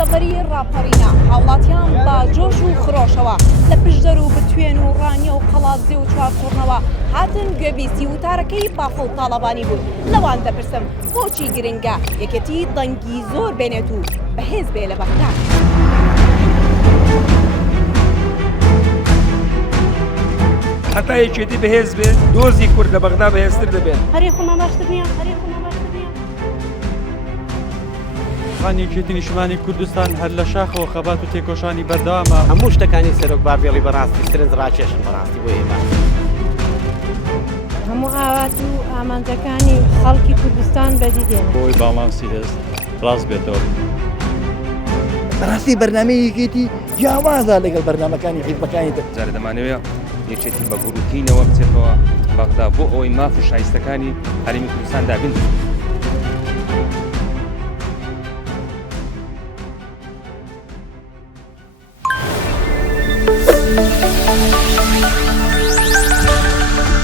دەڤەری ڕاپەڕینە هاوڵاتیان بە جۆش و خرۆشەوە لە پشدەر و بتوێن و ڕانیە و قەڵاتزێ و چوارچۆڕنەوە هاتن گوێبیستی وتارەکەی باخەڵ تاڵەبانی بوون. لەوان دەپرسم بۆچی گرنگە یەکەتی دەنگی زۆر بێنێت و بەهێز بێ لە بەغداد. حتا یەکێتی بەهێز بێت دۆزی کورد لە بەغدا بەهێزتر دەبێت. هەرێ خۆمان باشتر نییە هەرێ خۆمان باشتر نییە. خانێکی نیشتمانی کوردستان هەر لە شاخەوە خەبات و تێکۆشانی بەردەوامە. هەموو شتەکانی سەرۆک بابێڵی بەڕاستی سرنج ڕاکێشن بەڕاستی بۆ ئێمە. هەموو ئاوات و ئامانجەکانی خەڵکی کوردستان بەدی دێن. بۆی باڵانسی هەست ڕاست بێتەوە. بەڕاستی بەرنامەیەکێتی جیاوازە لەگەڵ بەرنامەکانی حیزبەکانی تر. جارە دەمانەوێت یەکێتی بە گوروتینەوە بچێتەوە بەغدا بۆ ئەوەی ماف و شایستەکانی هەرێمی کوردستان دابین.